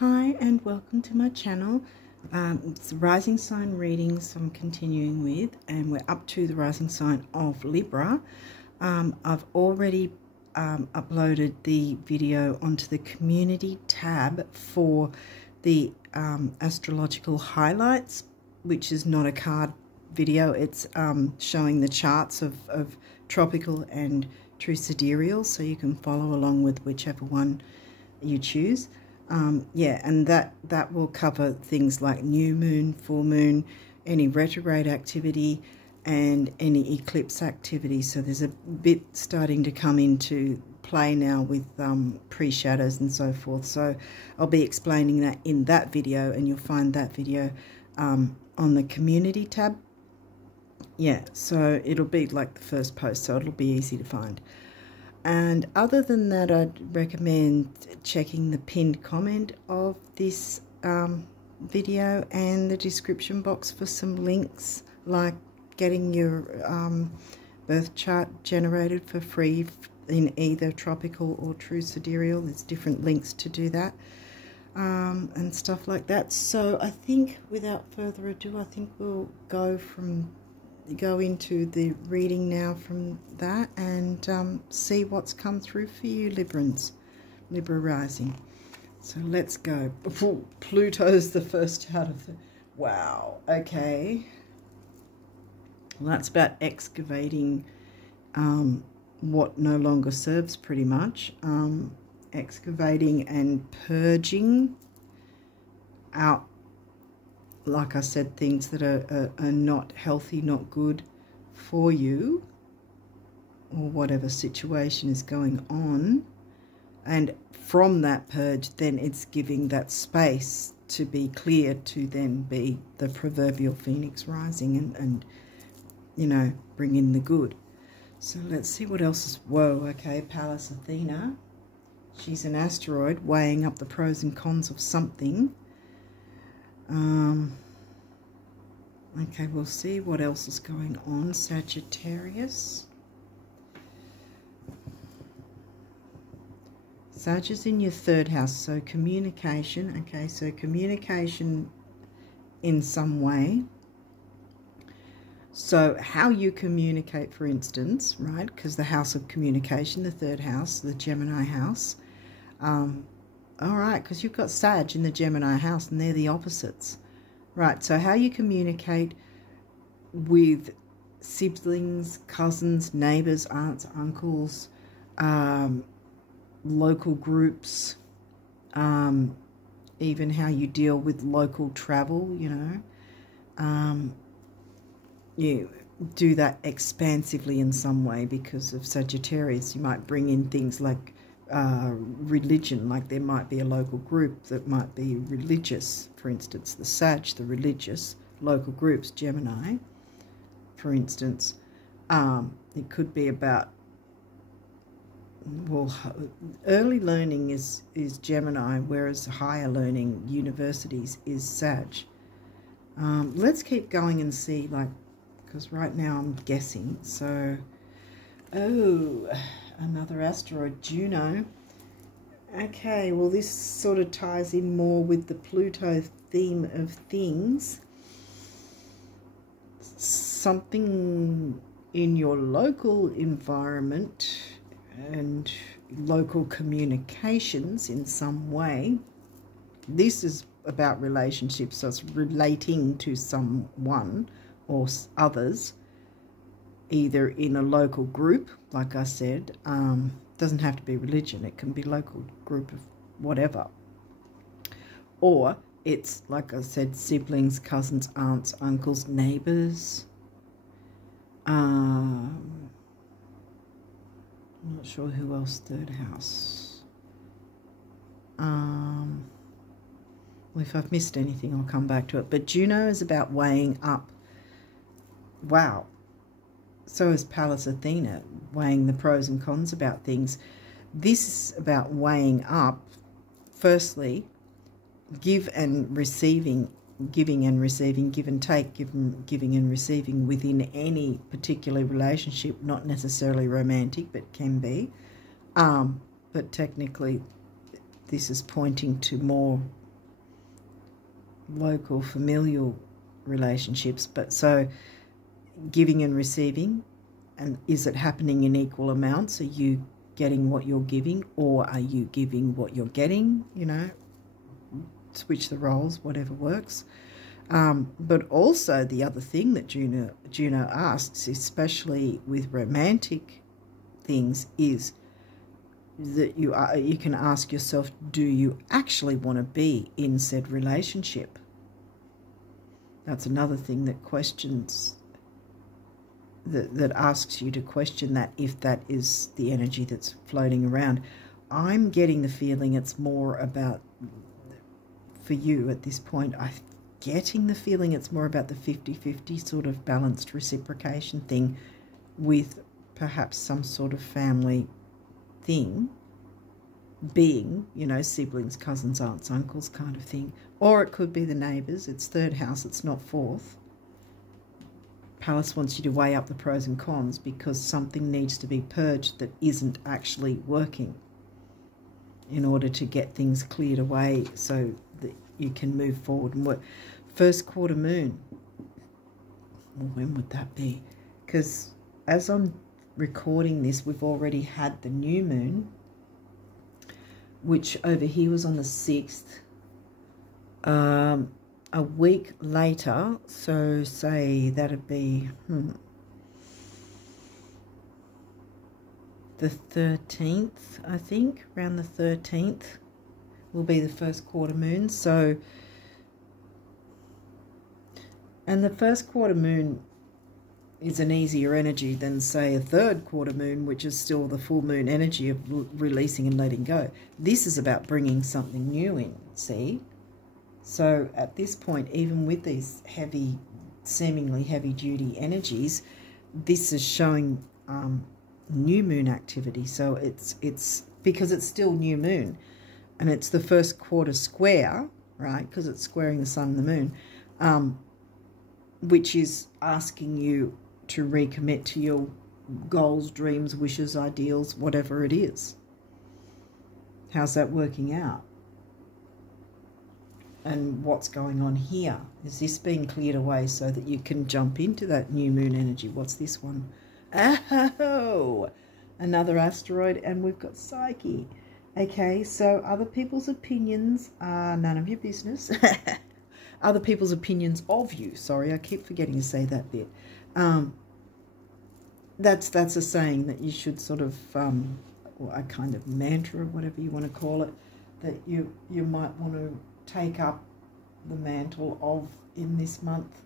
Hi and welcome to my channel. It's the rising sign readings I'm continuing with, and we're up to the rising sign of Libra. I've already uploaded the video onto the community tab for the astrological highlights, which is not a card video. It's showing the charts of tropical and true sidereal, so you can follow along with whichever one you choose. Yeah, and that will cover things like new moon, full moon, any retrograde activity, and any eclipse activity. So there's a bit starting to come into play now with pre-shadows and so forth. So I'll be explaining that in that video, and you'll find that video on the community tab. Yeah, so it'll be like the first post, so it'll be easy to find. And other than that, I'd recommend checking the pinned comment of this video and the description box for some links, like getting your birth chart generated for free in either tropical or true sidereal. There's different links to do that and stuff like that. So I think without further ado, I think we'll go into the reading now from that and see what's come through for you, Librans, Libra rising. So let's go. Pluto's the first out of the... Wow, okay. Well, that's about excavating what no longer serves, pretty much. Excavating and purging out, like I said, things that are not healthy, not good for you, or whatever situation is going on. And from that purge, then it's giving that space to be cleared to then be the proverbial phoenix rising and you know, bring in the good. So let's see what else is... Whoa, okay, Pallas Athena. She's an asteroid weighing up the pros and cons of something. Okay, we'll see what else is going on. Sagittarius. Sag is in your third house, so communication. Okay, so communication in some way. So how you communicate, for instance, right? Because the house of communication, the third house, the Gemini house. All right, because you've got Sag in the Gemini house, and they're the opposites. Right, so how you communicate with siblings, cousins, neighbours, aunts, uncles, local groups, even how you deal with local travel, you know. You do that expansively in some way because of Sagittarius. You might bring in things like religion, like there might be a local group that might be religious, for instance, the Sag, the religious local groups, Gemini, for instance. It could be about, well, early learning is Gemini, whereas higher learning, universities, is Sag. Let's keep going and see, like, because right now I'm guessing. So, oh, another asteroid, Juno. Okay, well, this sort of ties in more with the Pluto theme of things. Something in your local environment and local communications in some way. This is about relationships, so it's relating to someone or others, either in a local group, like I said. Doesn't have to be religion, it can be local group of whatever. Or it's, like I said, siblings, cousins, aunts, uncles, neighbours. I'm not sure who else, third house. Well, if I've missed anything, I'll come back to it. But Juno is about weighing up. Wow. So is Pallas Athena, weighing the pros and cons about things. This is about weighing up, firstly, giving and receiving, give and take, giving and receiving within any particular relationship, not necessarily romantic, but can be. But technically, this is pointing to more local familial relationships, but so giving and receiving, and is it happening in equal amounts? Are you getting what you're giving, or are you giving what you're getting? You know, switch the roles, whatever works. But also the other thing that Juno asks, especially with romantic things, is that you can ask yourself, do you actually want to be in said relationship? That's another thing that questions, that asks you to question that, if that is the energy that's floating around. I'm getting the feeling it's more about, for you at this point, I'm getting the feeling it's more about the 50-50 sort of balanced reciprocation thing, with perhaps some sort of family thing being, you know, siblings, cousins, aunts, uncles kind of thing. Or it could be the neighbours. It's third house, it's not fourth. Palace wants you to weigh up the pros and cons, because something needs to be purged that isn't actually working, in order to get things cleared away so that you can move forward and work. First quarter moon. Well, when would that be? Because as I'm recording this, we've already had the new moon, which over here was on the 6th. A week later, so say that'd be the 13th, I think, around the 13th will be the first quarter moon. So, and the first quarter moon is an easier energy than, say, a third quarter moon, which is still the full moon energy of releasing and letting go. This is about bringing something new in, see? So at this point, even with these heavy, seemingly heavy-duty energies, this is showing new moon activity. So it's because it's still new moon, and it's the first quarter square, right? Because it's squaring the sun and the moon, which is asking you to recommit to your goals, dreams, wishes, ideals, whatever it is. How's that working out? And what's going on here? Is this being cleared away so that you can jump into that new moon energy? What's this one? Oh, another asteroid, and we've got Psyche. Okay, so other people's opinions are none of your business. Other people's opinions of you. Sorry, I keep forgetting to say that bit. That's a saying that you should sort of, or a kind of mantra, or whatever you want to call it, that you might want to take up the mantle of in this month,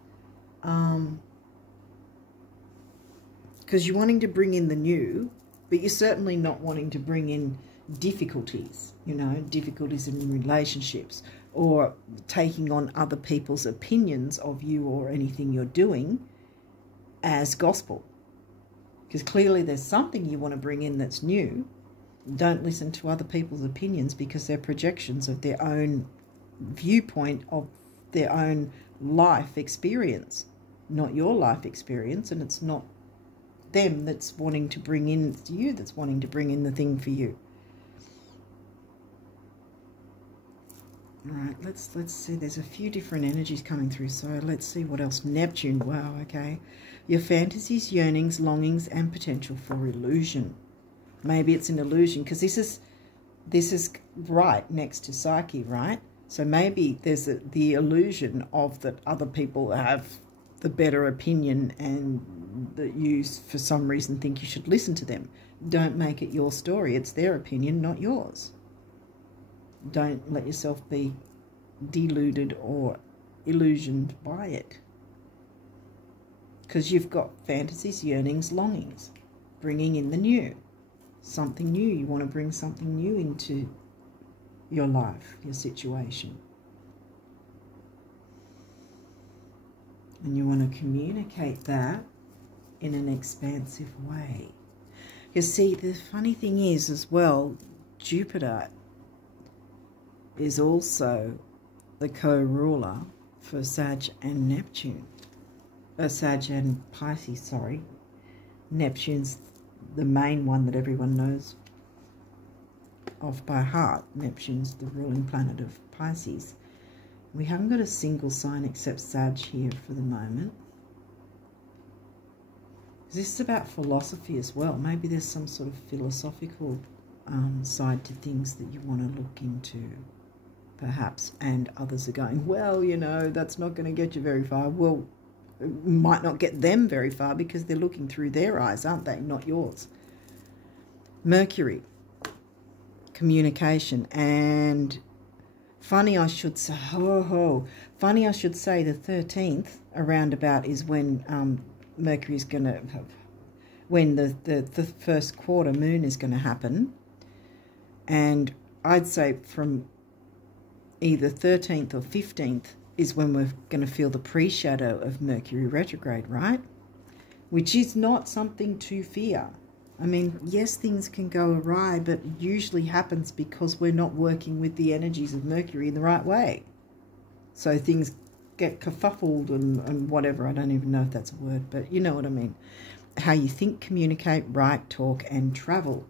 because you're wanting to bring in the new, but you're certainly not wanting to bring in difficulties, you know, difficulties in relationships, or taking on other people's opinions of you or anything you're doing as gospel, because clearly there's something you want to bring in that's new. Don't listen to other people's opinions, because they're projections of their own viewpoint of their own life experience, not your life experience, and it's not them that's wanting to bring in, it's you that's wanting to bring in the thing for you. All right, let's see. There's a few different energies coming through, so let's see what else. Neptune. Wow, okay. Your fantasies, yearnings, longings, and potential for illusion. Maybe it's an illusion, because this is right next to Psyche, right? So maybe there's the illusion of that other people have the better opinion, and that you, for some reason, think you should listen to them. Don't make it your story. It's their opinion, not yours. Don't let yourself be deluded or illusioned by it. Because you've got fantasies, yearnings, longings, bringing in the new. Something new. You want to bring something new into your life, your situation. And you want to communicate that in an expansive way. You see, the funny thing is as well, Jupiter is also the co-ruler for Sag and Neptune. Sag and Pisces, sorry. Neptune's the main one that everyone knows of by heart. Neptune's the ruling planet of Pisces. We haven't got a single sign except Sag here for the moment. This is about philosophy as well. Maybe there's some sort of philosophical side to things that you want to look into, perhaps. And others are going, well, you know, that's not going to get you very far. Well, it might not get them very far because they're looking through their eyes, aren't they? Not yours. Mercury, communication, and funny I should say, funny I should say the 13th around about is when Mercury's going to, when the first quarter moon is going to happen. And I'd say from either 13th or 15th is when we're going to feel the pre-shadow of Mercury retrograde, right? Which is not something to fear. I mean, yes, things can go awry, but it usually happens because we're not working with the energies of Mercury in the right way. So things get kerfuffled and whatever. I don't even know if that's a word, but you know what I mean. How you think, communicate, write, talk, and travel.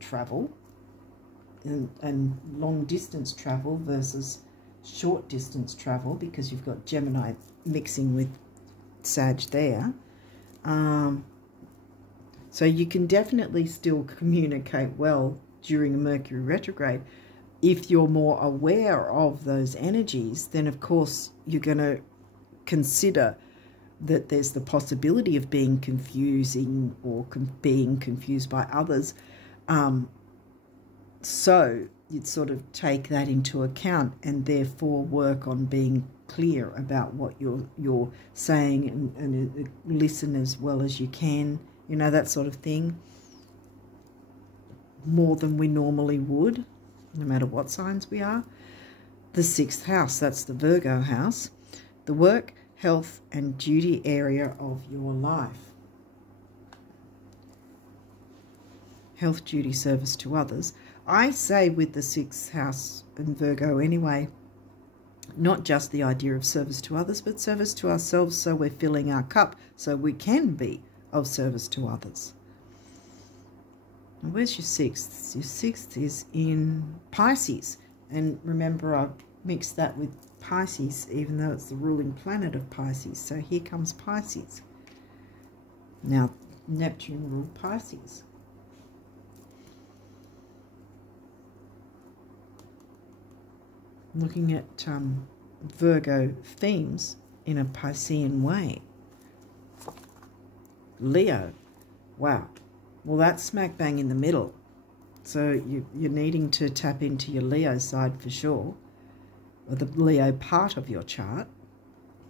And long distance travel versus short distance travel, because you've got Gemini mixing with Sag there. So you can definitely still communicate well during a Mercury retrograde. If you're more aware of those energies, then of course you're going to consider that there's the possibility of being confusing or being confused by others. So you'd sort of take that into account and therefore work on being clear about what you're saying and listen as well as you can, you know, that sort of thing, more than we normally would, no matter what signs we are. The 6th house, that's the Virgo house, the work, health and duty area of your life. Health, duty, service to others. I say with the 6th house in Virgo anyway, not just the idea of service to others, but service to ourselves, so we're filling our cup so we can be of service to others. Now, where's your 6th? Your 6th is in Pisces. And remember, I mixed that with Pisces, even though it's the ruling planet of Pisces. So here comes Pisces. Now, Neptune ruled Pisces. Looking at Virgo themes in a Piscean way. Leo, wow. Well, that's smack bang in the middle. So you're needing to tap into your Leo side for sure, or the Leo part of your chart.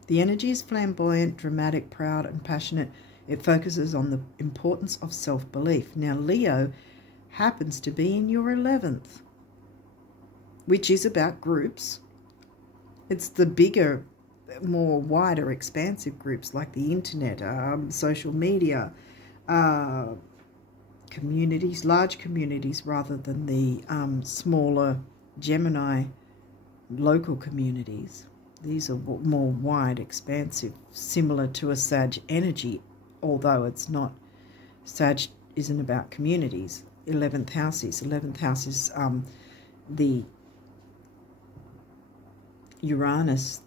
The energy is flamboyant, dramatic, proud, and passionate. It focuses on the importance of self-belief. Now, Leo happens to be in your 11th, which is about groups. It's the bigger, more wider, expansive groups like the internet, social media, communities, large communities, rather than the smaller Gemini local communities. These are more wide, expansive, similar to a Sag energy, although it's not. Sag isn't about communities. 11th house is. 11th house is the Uranus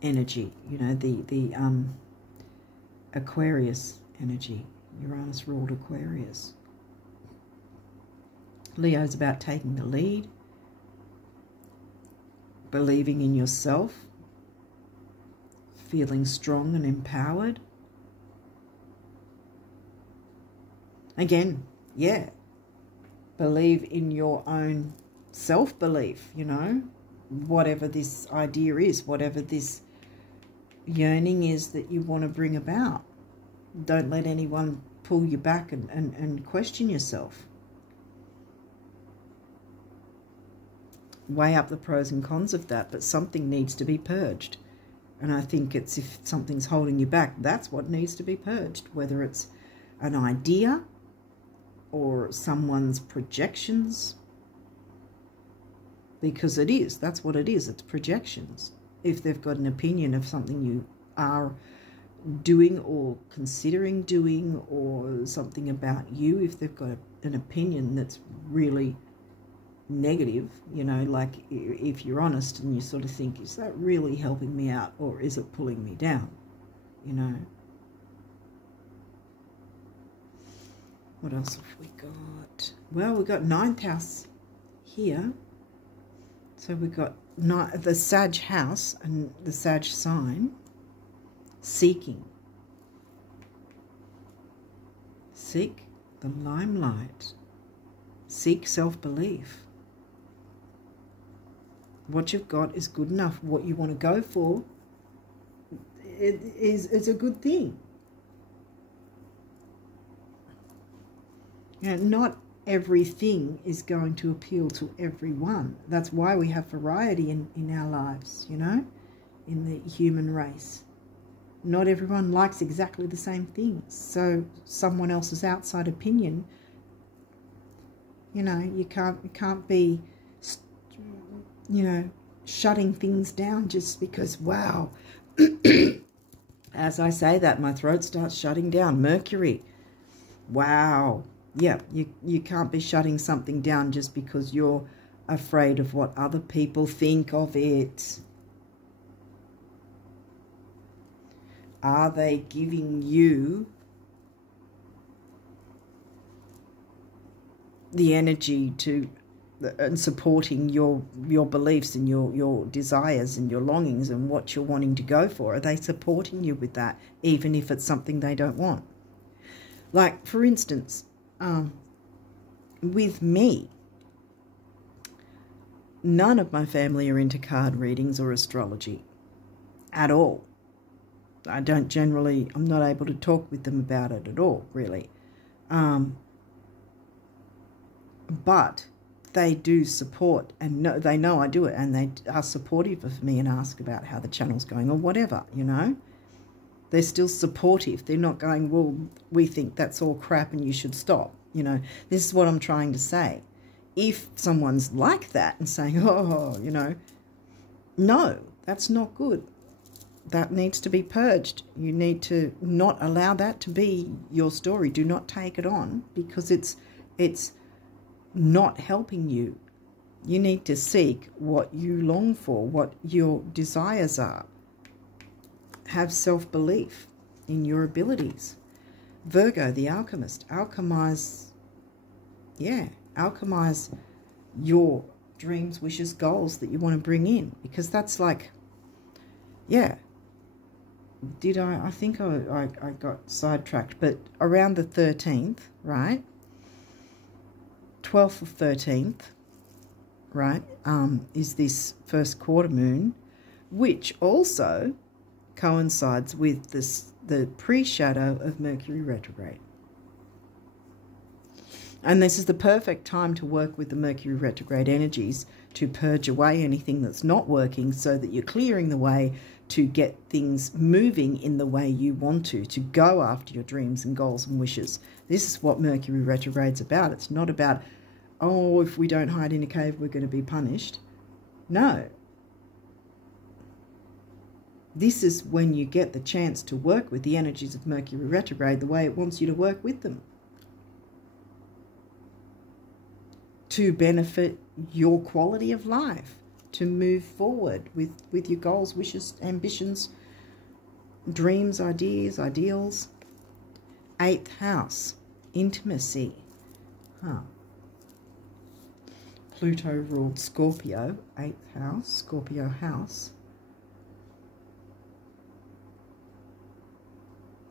energy, you know, the Aquarius energy. Uranus ruled Aquarius. Leo's about taking the lead, believing in yourself, feeling strong and empowered. Again, yeah, believe in your own self-belief, you know, whatever this idea is, whatever this yearning is that you want to bring about. Don't let anyone pull you back and question yourself. Weigh up the pros and cons of that, but something needs to be purged. And I think it's, if something's holding you back, that's what needs to be purged, whether it's an idea or someone's projections, because it is, that's what it is, it's projections. If they've got an opinion of something you are doing or considering doing, or something about you, if they've got an opinion that's really negative, you know, like if you're honest and you sort of think, is that really helping me out or is it pulling me down, you know? What else have we got? Well, we've got 9th house here. So we've got the Sag house and the Sag sign. Seeking. Seek the limelight. Seek self-belief. What you've got is good enough. What you want to go for it's a good thing. You know, not everything is going to appeal to everyone. That's why we have variety in our lives, you know, in the human race. Not everyone likes exactly the same things. So someone else's outside opinion, you know, you can't be, you know, shutting things down just because, wow. As I say that, my throat starts shutting down. Mercury. Wow. Yeah, you can't be shutting something down just because you're afraid of what other people think of it. Are they giving you the energy to and supporting your beliefs and your desires and your longings and what you're wanting to go for? Are they supporting you with that, even if it's something they don't want? Like, for instance, with me, none of my family are into card readings or astrology at all. I'm not able to talk with them about it at all, really. But they do support, and they know I do it, and they are supportive of me and ask about how the channel's going or whatever, you know. They're still supportive. They're not going, well, we think that's all crap and you should stop. You know, this is what I'm trying to say. If someone's like that and saying, oh, you know, no, that's not good. That needs to be purged. You need to not allow that to be your story. Do not take it on because it's not helping you. You need to seek what you long for, what your desires are. Have self-belief in your abilities. Virgo, the alchemist, alchemize your dreams, wishes, goals that you want to bring in, because that's like, yeah. I think I got sidetracked, but around the 13th, right? 12th or 13th, right, is this first quarter moon, which also coincides with the pre-shadow of Mercury retrograde. And this is the perfect time to work with the Mercury retrograde energies to purge away anything that's not working so that you're clearing the way to get things moving in the way you want to go after your dreams and goals and wishes. This is what Mercury retrograde's about. It's not about, oh, if we don't hide in a cave, we're going to be punished. No. This is when you get the chance to work with the energies of Mercury retrograde the way it wants you to work with them. To benefit your quality of life, to move forward with your goals, wishes, ambitions, dreams, ideas, ideals. 8th house, intimacy. Pluto ruled Scorpio, 8th house, Scorpio house.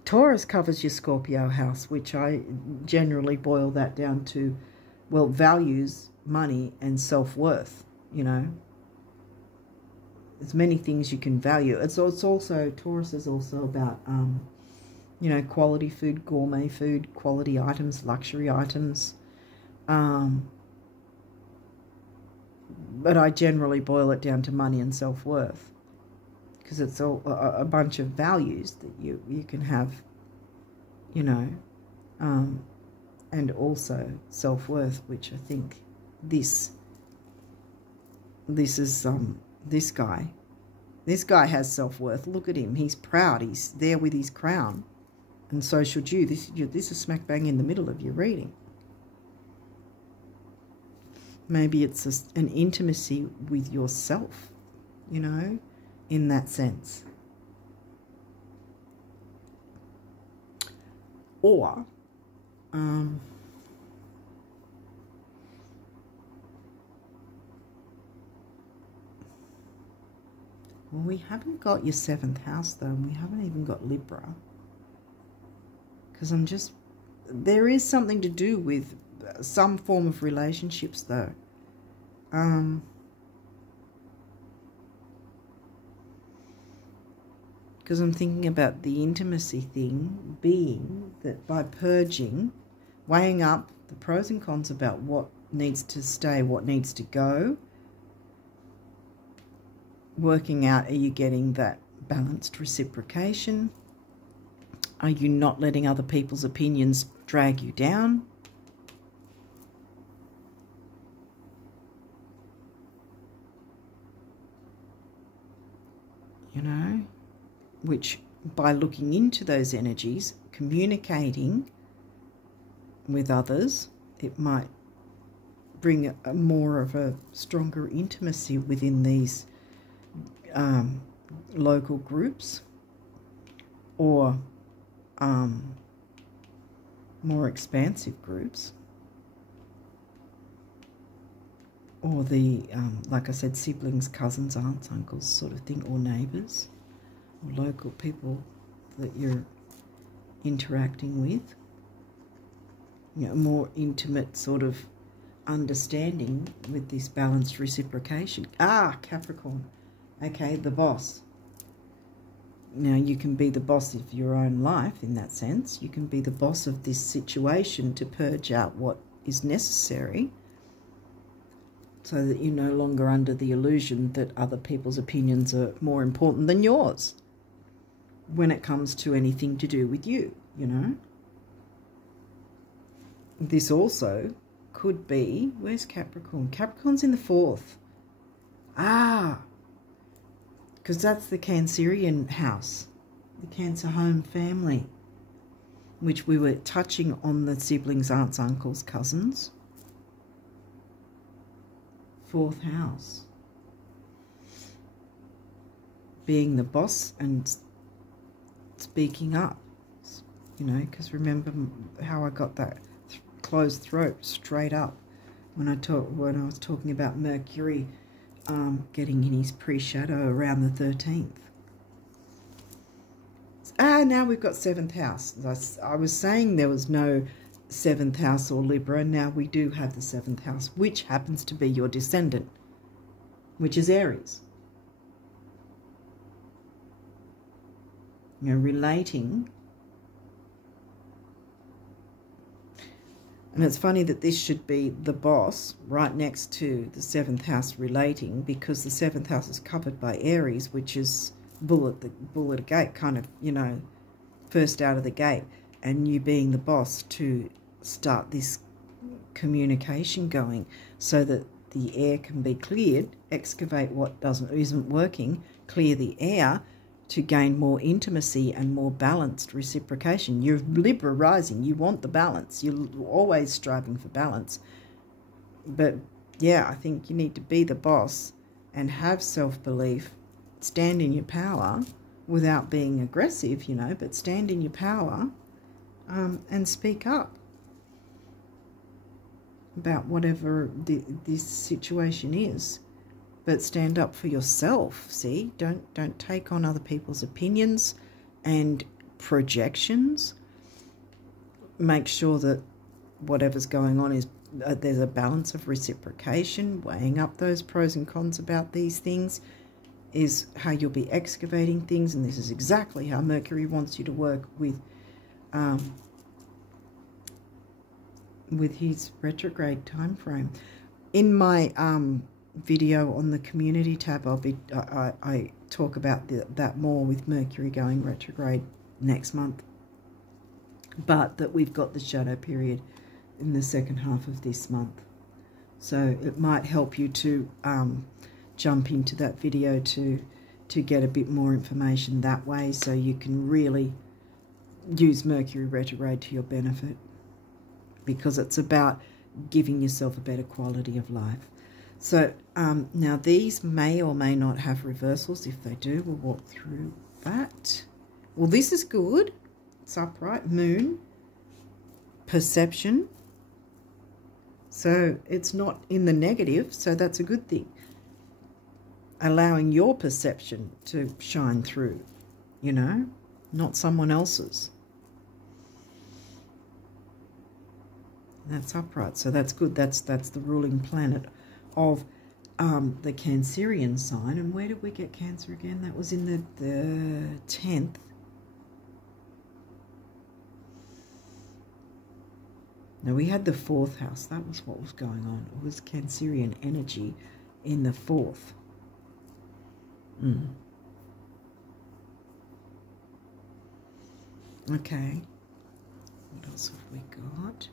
Taurus covers your Scorpio house, which I generally boil that down to, well, values, money, and self-worth, you know. There's many things you can value. It's also, Taurus is also about, you know, quality food, gourmet food, quality items, luxury items. But I generally boil it down to money and self-worth, because it's all a bunch of values that you can have, you know, and also self-worth, which I think this is this guy has self-worth. Look at him. He's proud. He's there with his crown, and so should you. This is smack bang in the middle of your reading. Maybe it's an intimacy with yourself, you know, in that sense. Or, well, we haven't got your 7th house, though, and we haven't even got Libra. Because there is something to do with some form of relationships, though. Because I'm thinking about the intimacy thing being that by purging, weighing up the pros and cons about what needs to stay, what needs to go, working out, are you getting that balanced reciprocation? Are you not letting other people's opinions drag you down? You know, which by looking into those energies, communicating with others, it might bring a more of a stronger intimacy within these local groups, or more expansive groups, or the like I said, siblings, cousins, aunts, uncles sort of thing, or neighbours, or local people that you're interacting with. You know, more intimate sort of understanding with this balanced reciprocation. Capricorn. Okay, the boss. Now, you can be the boss of your own life in that sense. You can be the boss of this situation to purge out what is necessary, so that you're no longer under the illusion that other people's opinions are more important than yours when it comes to anything to do with you, you know. This also could be, where's Capricorn? Capricorn's in the 4th. Because that's the Cancerian house, the Cancer home family, which we were touching on the siblings, aunts, uncles, cousins. 4th house. Being the boss and speaking up, you know, because remember how I got that closed throat straight up when I was talking about Mercury getting in his pre-shadow around the 13th. Now we've got 7th house. I was saying there was no 7th house or Libra. Now we do have the 7th house, which happens to be your descendant, which is Aries. You know, relating. And it's funny that this should be the boss right next to the 7th house relating, because the 7th house is covered by Aries, which is bull at the gate, kind of, you know, first out of the gate. And you being the boss to start this communication going so that the air can be cleared, excavate what isn't working, clear the air to gain more intimacy and more balanced reciprocation. You're Libra rising. You want the balance. You're always striving for balance. But, yeah, I think you need to be the boss and have self-belief, stand in your power without being aggressive, you know, but stand in your power and speak up about whatever this situation is. But stand up for yourself, see? Don't take on other people's opinions and projections. Make sure that whatever's going on is there's a balance of reciprocation, weighing up those pros and cons about these things is how you'll be excavating things, and this is exactly how Mercury wants you to work with his retrograde time frame. In my video on the community tab, I talk about that more with Mercury going retrograde next month, but that we've got the shadow period in the second half of this month, so it might help you to jump into that video to get a bit more information that way, so you can really use Mercury retrograde to your benefit, because it's about giving yourself a better quality of life. So now these may or may not have reversals. If they do, we'll walk through that. Well, this is good. It's upright. Moon. Perception. So it's not in the negative, so that's a good thing. Allowing your perception to shine through, you know, not someone else's. That's upright, so that's good. That's the ruling planet of the Cancerian sign. And where did we get Cancer again? That was in the 10th. Now we had the 4th house. That was what was going on. It was Cancerian energy in the 4th. Okay. What else have we got?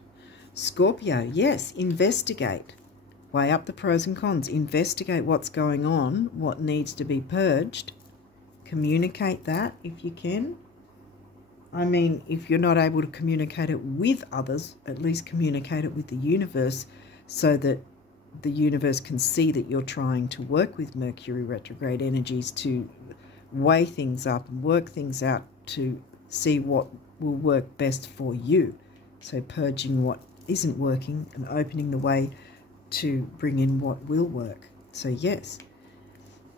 Scorpio, yes, investigate. Weigh up the pros and cons. Investigate what's going on, what needs to be purged. Communicate that if you can. I mean, if you're not able to communicate it with others, at least communicate it with the universe so that the universe can see that you're trying to work with Mercury retrograde energies to weigh things up and work things out to see what will work best for you. So purging what isn't working and opening the way to bring in what will work. So yes,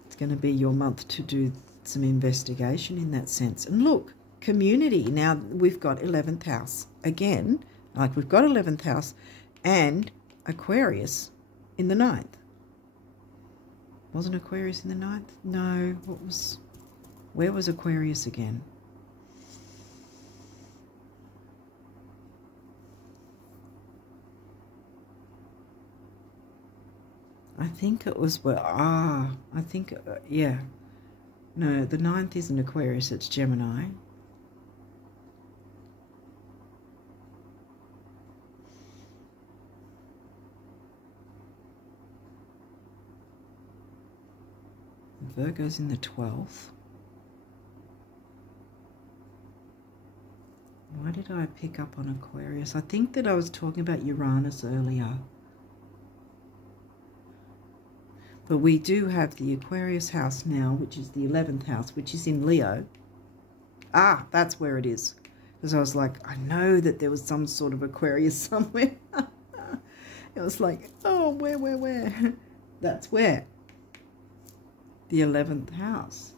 it's going to be your month to do some investigation in that sense. And look, community. Now we've got 11th house again, like we've got 11th house and Aquarius in the 9th. Wasn't Aquarius in the 9th? No, where was Aquarius again? I think it was yeah. No, the 9th isn't Aquarius, it's Gemini. Virgo's in the 12th. Why did I pick up on Aquarius? I think that I was talking about Uranus earlier. But we do have the Aquarius house now, which is the 11th house, which is in Leo. Ah, that's where it is. Because I was like, I know that there was some sort of Aquarius somewhere. It was like, oh, where? That's where. The 11th house.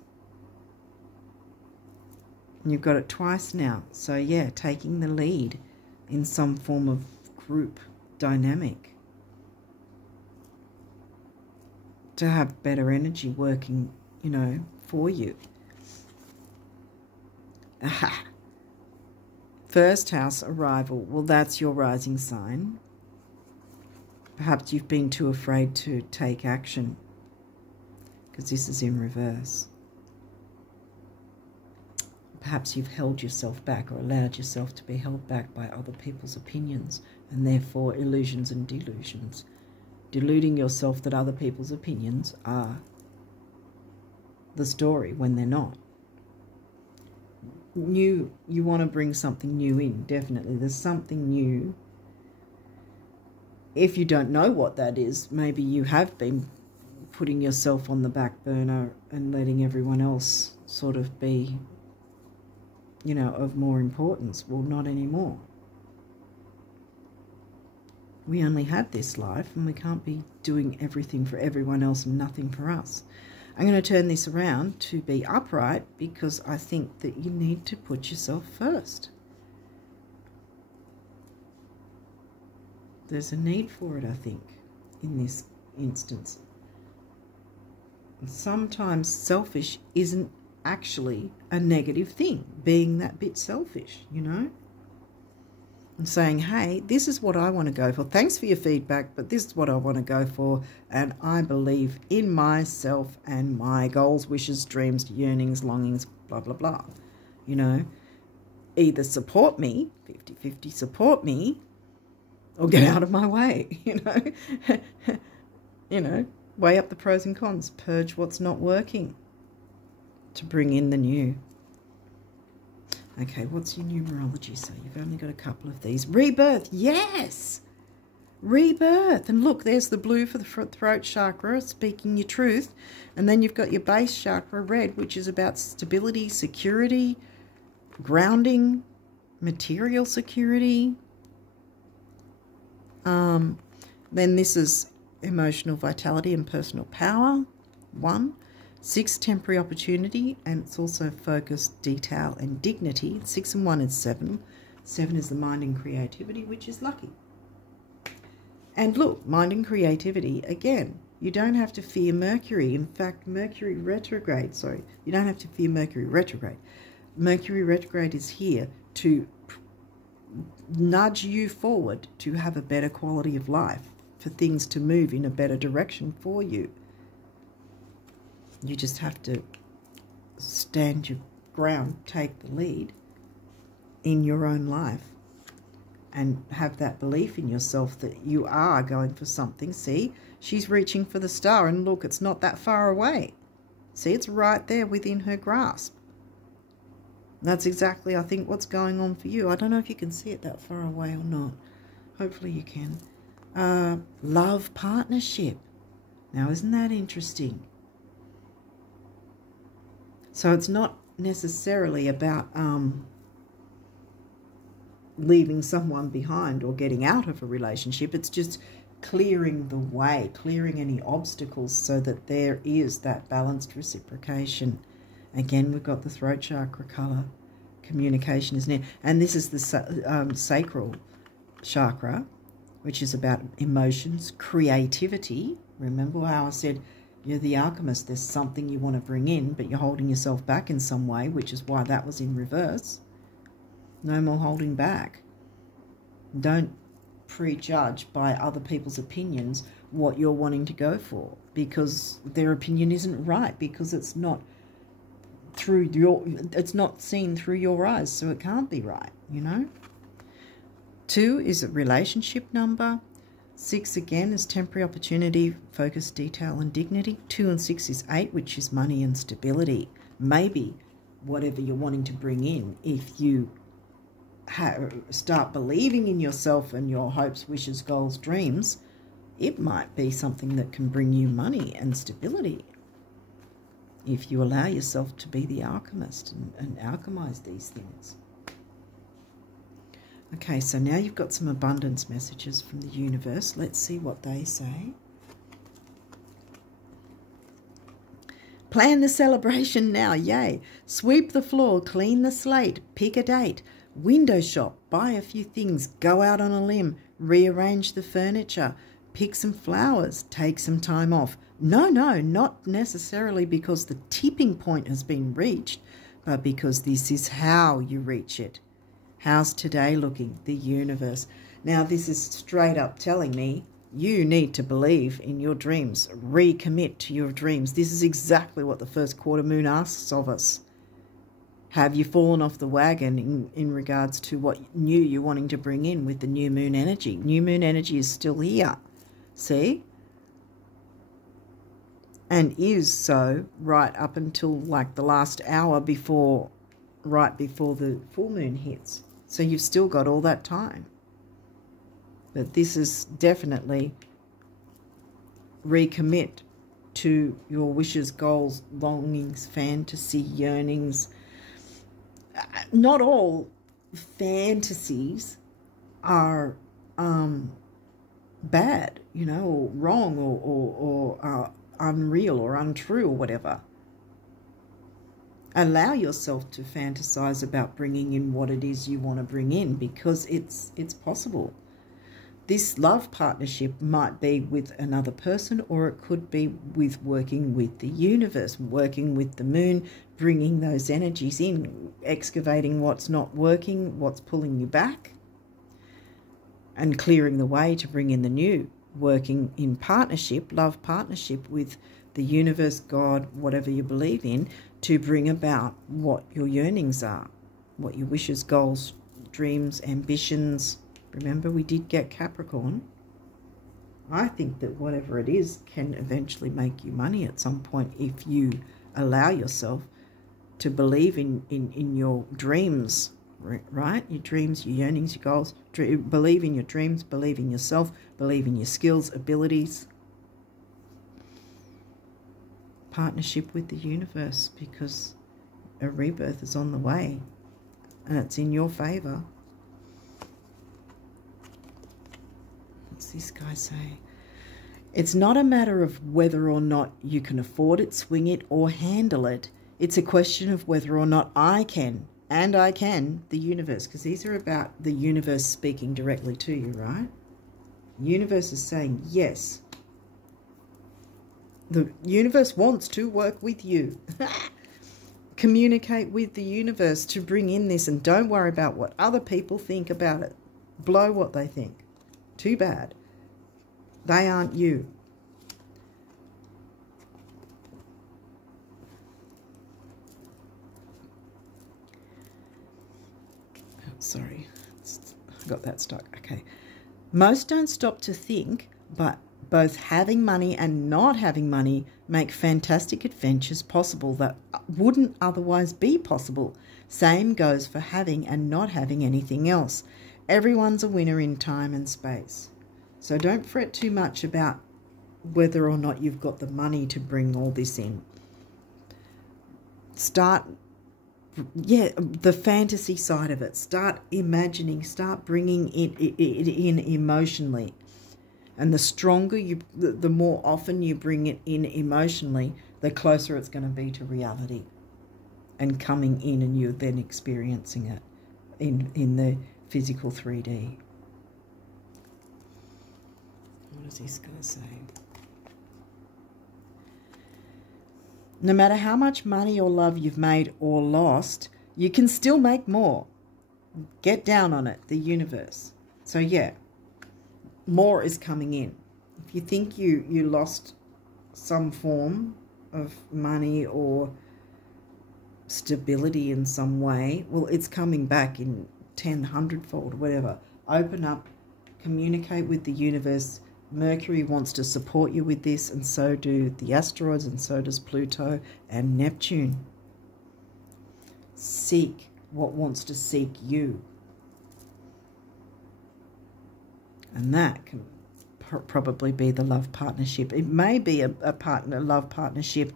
And you've got it twice now. So, yeah, taking the lead in some form of group dynamic. To have better energy working, you know, for you. Aha. First house, arrival. Well, that's your rising sign. Perhaps you've been too afraid to take action because this is in reverse. Perhaps you've held yourself back or allowed yourself to be held back by other people's opinions and therefore illusions and delusions. Deluding yourself that other people's opinions are the story when they're not. You want to bring something new in, definitely. There's something new. If you don't know what that is, maybe you have been putting yourself on the back burner and letting everyone else sort of be, you know, of more importance. Well, not anymore. We only have this life and we can't be doing everything for everyone else and nothing for us. I'm going to turn this around to be upright because I think that you need to put yourself first. There's a need for it, I think, in this instance. Sometimes selfish isn't actually a negative thing, being that bit selfish, you know? And saying, hey, this is what I want to go for. Thanks for your feedback, but this is what I want to go for. And I believe in myself and my goals, wishes, dreams, yearnings, longings, blah, blah, blah. You know, either support me, 50-50 support me, or get out of my way, you know. You know, weigh up the pros and cons, purge what's not working to bring in the new. Okay, what's your numerology? So you've only got a couple of these. Rebirth, yes! rebirth. And look, there's the blue for the throat chakra, speaking your truth. And then you've got your base chakra, red, which is about stability, security, grounding, material security. Then this is emotional vitality and personal power, 1. 6, temporary opportunity, and it's also focus, detail, and dignity. 6 and 1 is 7. 7 is the mind and creativity, which is lucky. And look, mind and creativity, again, you don't have to fear Mercury. In fact, Mercury retrograde, you don't have to fear Mercury retrograde. Mercury retrograde is here to nudge you forward to have a better quality of life, for things to move in a better direction for you. You just have to stand your ground, take the lead in your own life, and have that belief in yourself that you are going for something. See, she's reaching for the star, and look, it's not that far away. See, it's right there within her grasp. That's exactly, I think, what's going on for you. I don't know if you can see it that far away or not. Hopefully you can. Love partnership. Now, isn't that interesting? So it's not necessarily about leaving someone behind or getting out of a relationship. It's just clearing the way, clearing any obstacles so that there is that balanced reciprocation. Again, we've got the throat chakra colour. Communication is near. And this is the sacral chakra, which is about emotions, creativity. Remember how I said you're the alchemist. There's something you want to bring in, but you're holding yourself back in some way, which is why that was in reverse. No more holding back. Don't prejudge by other people's opinions what you're wanting to go for, because their opinion isn't right, because it's not seen through your eyes, so it can't be right, you know. 2 is a relationship number. 6 again is temporary opportunity, focus, detail, and dignity. 2 and 6 is 8, which is money and stability. Maybe whatever you're wanting to bring in, if you start believing in yourself and your hopes, wishes, goals, dreams, it might be something that can bring you money and stability if you allow yourself to be the alchemist and alchemize these things. Okay, so now you've got some abundance messages from the universe. Let's see what they say. Plan the celebration now, yay. Sweep the floor, clean the slate, pick a date, window shop, buy a few things, go out on a limb, rearrange the furniture, pick some flowers, take some time off. No, not necessarily because the tipping point has been reached, but because this is how you reach it. How's today looking? The universe. Now, this is straight up telling me you need to believe in your dreams. Recommit to your dreams. This is exactly what the first quarter moon asks of us. Have you fallen off the wagon in regards to what new you're wanting to bring in with the new moon energy? New moon energy is still here. See? And is so right up until like the last hour before, right before the full moon hits. So you've still got all that time. But this is definitely recommit to your wishes, goals, longings, fantasy, yearnings. Not all fantasies are bad, you know, or wrong, or unreal or untrue or whatever. Allow yourself to fantasize about bringing in what it is you want to bring in, because it's possible. This love partnership might be with another person, or it could be with working with the universe, working with the moon, bringing those energies in, excavating what's not working, what's pulling you back, and clearing the way to bring in the new, working in partnership, love partnership with the universe, God, whatever you believe in, to bring about what your yearnings are, what your wishes, goals, dreams, ambitions. Remember, we did get Capricorn. I think that whatever it is can eventually make you money at some point if you allow yourself to believe in your dreams right? Your dreams, your yearnings, your goals. Believe in your dreams, believe in yourself, believe in your skills, abilities. Partnership with the universe, because a rebirth is on the way and it's in your favor. What's this guy say? It's not a matter of whether or not you can afford it, swing it, or handle it. It's a question of whether or not I can, and I can, the universe, because these are about the universe speaking directly to you, right? The universe is saying, yes, the universe wants to work with you. Communicate with the universe to bring in this, and don't worry about what other people think about it. Blow what they think. Too bad. They aren't you. Oh, sorry, I got that stuck. Okay. Most don't stop to think, but both having money and not having money make fantastic adventures possible that wouldn't otherwise be possible. Same goes for having and not having anything else. Everyone's a winner in time and space. So don't fret too much about whether or not you've got the money to bring all this in. Start, the fantasy side of it. Start imagining, start bringing it in emotionally. And the stronger you, the more often you bring it in emotionally, the closer it's going to be to reality and coming in, and you're then experiencing it in the physical 3D. What is this going to say? No matter how much money or love you've made or lost, you can still make more. Get down on it, the universe. So yeah, more is coming in. If you think you lost some form of money or stability in some way, well, it's coming back in 10, 100-fold, whatever. Open up, communicate with the universe. Mercury wants to support you with this, and so do the asteroids, and so does Pluto and Neptune. Seek what wants to seek you. And that can probably be the love partnership. It may be a love partnership,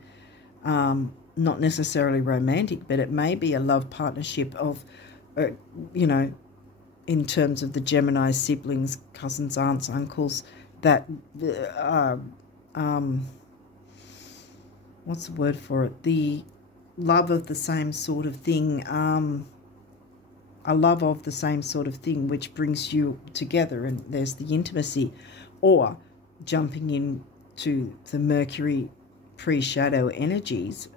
not necessarily romantic, but it may be a love partnership of, you know, in terms of the Gemini siblings, cousins, aunts, uncles, that, what's the word for it? The love of the same sort of thing, a love of the same sort of thing, which brings you together, and there's the intimacy. Or jumping into the Mercury pre-shadow energies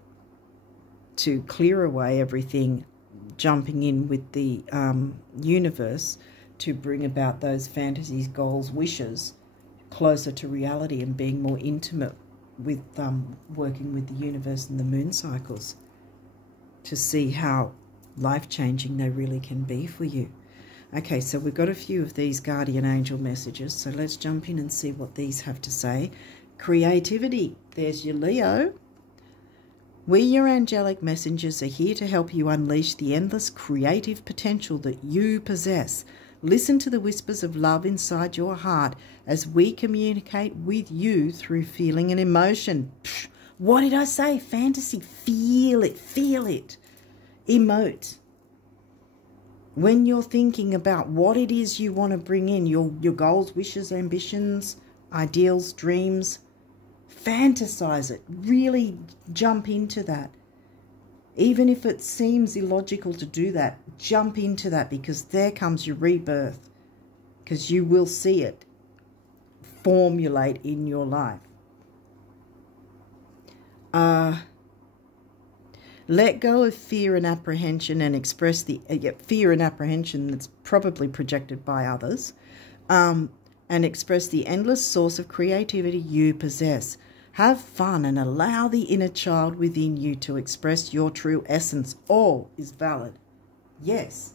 to clear away everything, jumping in with the universe to bring about those fantasies, goals, wishes closer to reality, and being more intimate with working with the universe and the moon cycles to see how life-changing they really can be for you. Okay, so we've got a few of these guardian angel messages, so let's jump in and see what these have to say. Creativity. There's your Leo. We, your angelic messengers, are here to help you unleash the endless creative potential that you possess. Listen to the whispers of love inside your heart as we communicate with you through feeling and emotion. Psh, what did I say? Fantasy. Feel it. Feel it. Emote. When you're thinking about what it is you want to bring in, your goals, wishes, ambitions, ideals, dreams, fantasize it. Really jump into that. Even if it seems illogical to do that, jump into that, because there comes your rebirth, because you will see it formulate in your life. Let go of fear and apprehension and express the fear and apprehension that's probably projected by others, and express the endless source of creativity you possess. Have fun and allow the inner child within you to express your true essence. All is valid. Yes.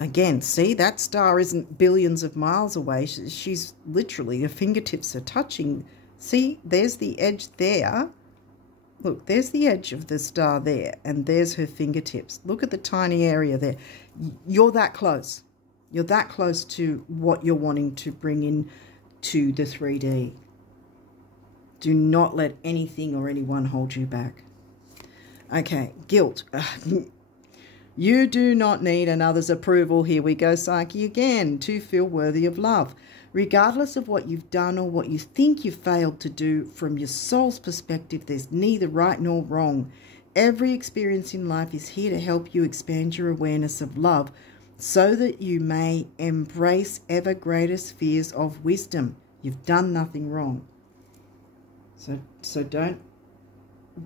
Again, see, that star isn't billions of miles away. She's literally, her fingertips are touching. See, there's the edge there. Look, there's the edge of the star there, and there's her fingertips. Look at the tiny area there. You're that close. You're that close to what you're wanting to bring in to the 3D. Do not let anything or anyone hold you back. Okay, guilt. You do not need another's approval. Here we go, Psyche, again, to feel worthy of love. Regardless of what you've done or what you think you failed to do, from your soul's perspective, there's neither right nor wrong. Every experience in life is here to help you expand your awareness of love so that you may embrace ever greater spheres of wisdom. You've done nothing wrong. So don't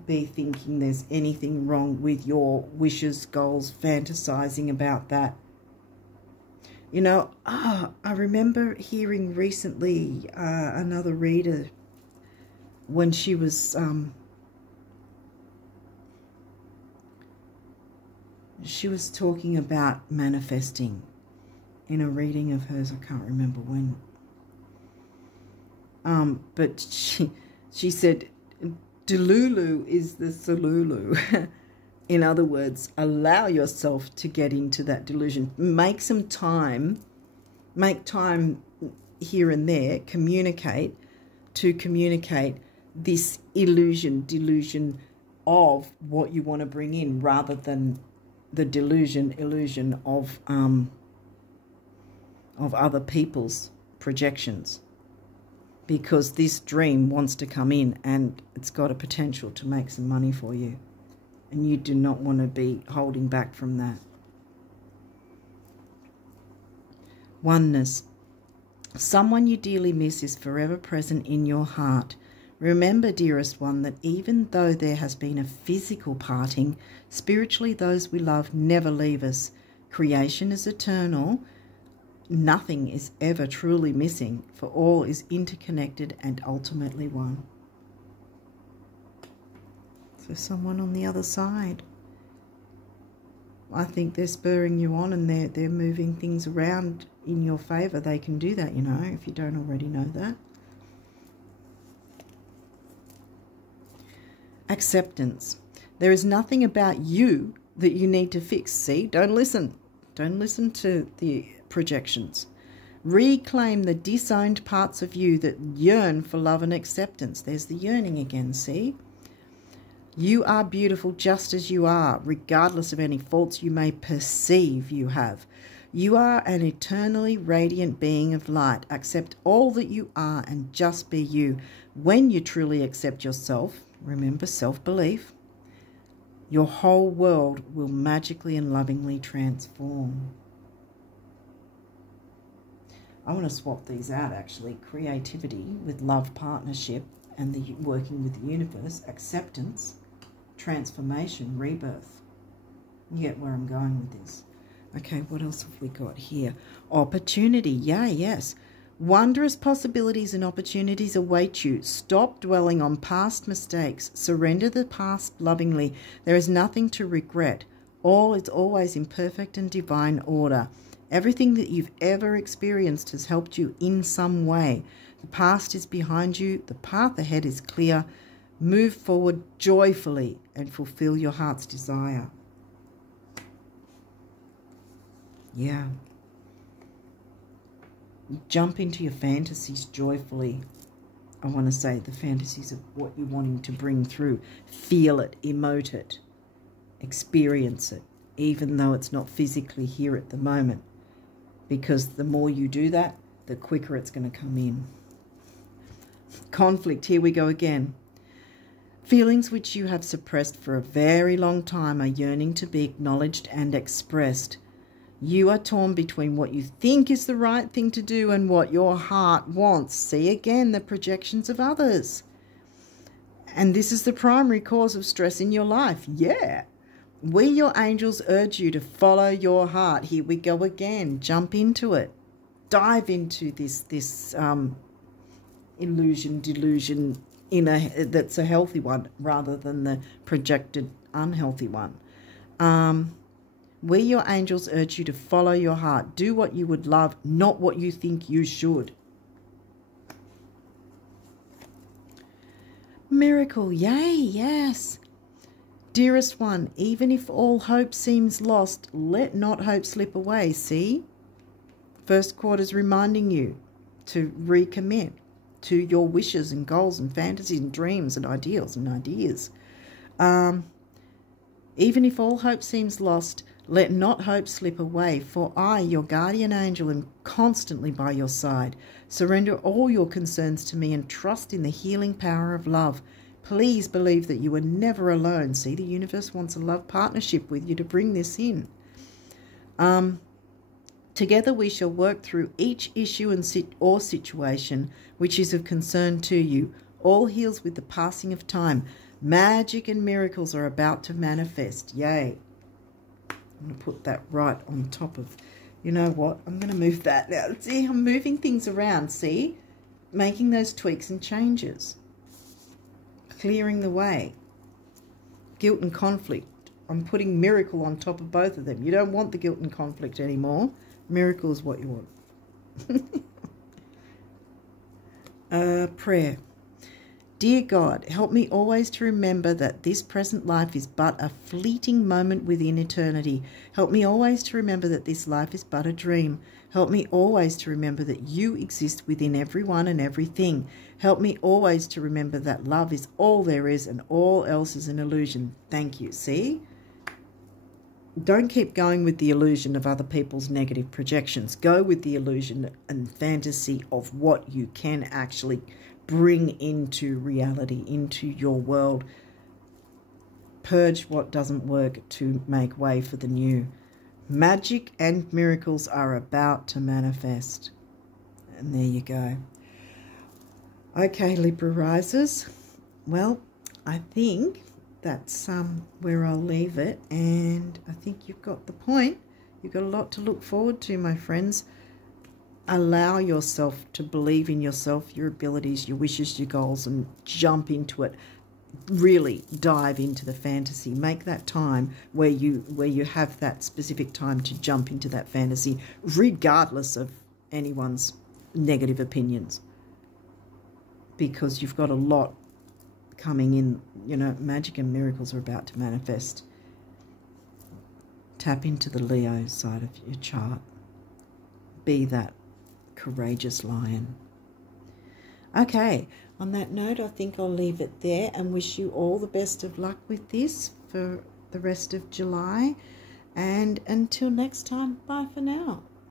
be thinking there's anything wrong with your wishes, goals, fantasizing about that. You know, I remember hearing recently another reader when she was talking about manifesting in a reading of hers. I can't remember when. But she said, Delulu is the Solulu. In other words, allow yourself to get into that delusion. Make some time, make time here and there, communicate this delusion of what you want to bring in, rather than the illusion of other people's projections. Because this dream wants to come in and it's got a potential to make some money for you. And you do not want to be holding back from that. Oneness. Someone you dearly miss is forever present in your heart. Remember, dearest one, that even though there has been a physical parting, spiritually those we love never leave us. Creation is eternal. Nothing is ever truly missing, for all is interconnected and ultimately one. So someone on the other side, I think they're spurring you on, and they're moving things around in your favour. They can do that, you know, if you don't already know that. Acceptance. There is nothing about you that you need to fix. See, don't listen. Don't listen to the projections. Reclaim the disowned parts of you that yearn for love and acceptance. There's the yearning again, see? You are beautiful just as you are, regardless of any faults you may perceive you have. You are an eternally radiant being of light. Accept all that you are and just be you. When you truly accept yourself, remember self-belief, your whole world will magically and lovingly transform. I want to swap these out, actually. Creativity with love, partnership, and the working with the universe. Acceptance, transformation, rebirth. You get where I'm going with this. Okay, what else have we got here? Opportunity. Yeah, yes. Wondrous possibilities and opportunities await you. Stop dwelling on past mistakes. Surrender the past lovingly. There is nothing to regret. All is always in perfect and divine order. Everything that you've ever experienced has helped you in some way. The past is behind you. The path ahead is clear. Move forward joyfully and fulfill your heart's desire. Yeah. Jump into your fantasies joyfully. I want to say the fantasies of what you're wanting to bring through. Feel it, emote it, experience it, even though it's not physically here at the moment. Because the more you do that, the quicker it's going to come in. Conflict, here we go again. Feelings which you have suppressed for a very long time are yearning to be acknowledged and expressed. You are torn between what you think is the right thing to do and what your heart wants. See again the projections of others. And this is the primary cause of stress in your life. Yeah. We, your angels, urge you to follow your heart. Here we go again. Jump into it. Dive into this illusion, delusion that's a healthy one rather than the projected unhealthy one. We, your angels, urge you to follow your heart. Do what you would love, not what you think you should. Miracle, yay, yes. Dearest one, even if all hope seems lost, let not hope slip away. See? First quarter's reminding you to recommit to your wishes and goals and fantasies and dreams and ideals and ideas. Even if all hope seems lost, let not hope slip away, for I, your guardian angel, am constantly by your side. Surrender all your concerns to me and trust in the healing power of love. Please believe that you are never alone. See, the universe wants a love partnership with you to bring this in. Together we shall work through each issue or situation which is of concern to you. All heals with the passing of time. Magic and miracles are about to manifest. Yay. I'm going to put that right on top of, you know what, I'm going to move that now. See, I'm moving things around, see? Making those tweaks and changes. Clearing the way. Guilt and conflict. I'm putting miracle on top of both of them. You don't want the guilt and conflict anymore. Miracle is what you want. Prayer. Dear God, help me always to remember that this present life is but a fleeting moment within eternity. Help me always to remember that this life is but a dream. Help me always to remember that you exist within everyone and everything. Help me always to remember that love is all there is and all else is an illusion. Thank you. See? Don't keep going with the illusion of other people's negative projections. Go with the illusion and fantasy of what you can actually bring into reality, into your world. Purge what doesn't work to make way for the new. Magic and miracles are about to manifest. And there you go. Okay, Libra risers. Well, I think that's where I'll leave it. And I think you've got the point. You've got a lot to look forward to, my friends. Allow yourself to believe in yourself, your abilities, your wishes, your goals, and jump into it. Really dive into the fantasy. Make that time where you have that specific time to jump into that fantasy, regardless of anyone's negative opinions. Because you've got a lot coming in. You know, magic and miracles are about to manifest. Tap into the Leo side of your chart. Be that courageous lion. Okay, on that note, I think I'll leave it there and wish you all the best of luck with this for the rest of July. And until next time, bye for now.